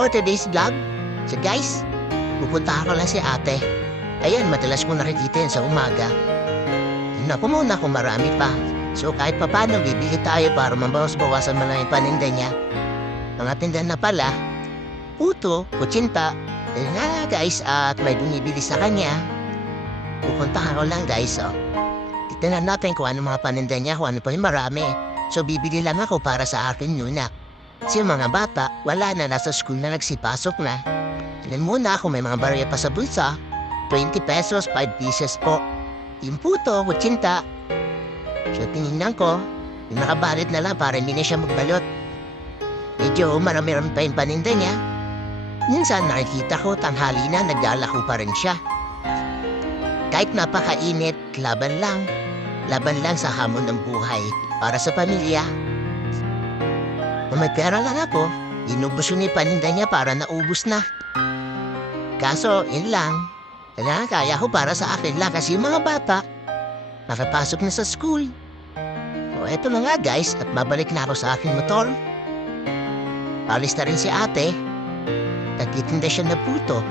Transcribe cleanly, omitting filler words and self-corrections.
for today's vlog. So guys, pupunta ko lang si ate. Ayan, madalas ko nakikita yan sa umaga. Naku muna kung marami pa. So kahit papano, bibili tayo para mabawas-bawasan man lang yung paninda niya. Mga tinda na pala, puto, kutsinta. Ayun nga guys, at may bumibili sa kanya. Pupuntahan ko lang guys, oh. Tignan natin kung ano mga paninda niya, kung ano pa yung marami. So bibili lang ako para sa akin muna. Kasi yung mga bata, wala na, nasa school na nagsipasok na. Tignan muna kung may mga barya pa sa bulsa. 20 pesos, 5 pieces po. Yung puto, kutsinta. So tingnan ko, yung nakabalit na lang para hindi na siya magbalot. Medyo marami-rami pa yung paninda niya. Minsan nakikita ko tanghali na naglalako pa rin siya. Kahit napakainit, laban lang. Laban lang sa hamon ng buhay para sa pamilya. Kung may pera lang ako, inubos yun yung paninda niya para naubos na. Kaso, yun lang. Kailangan kaya ko para sa akin lang kasi yung mga bata, nakapasok na sa school. So, eto na nga guys, at babalik na ako sa aking motor. Palis na rin si ate. Nagtitinda siya na puto.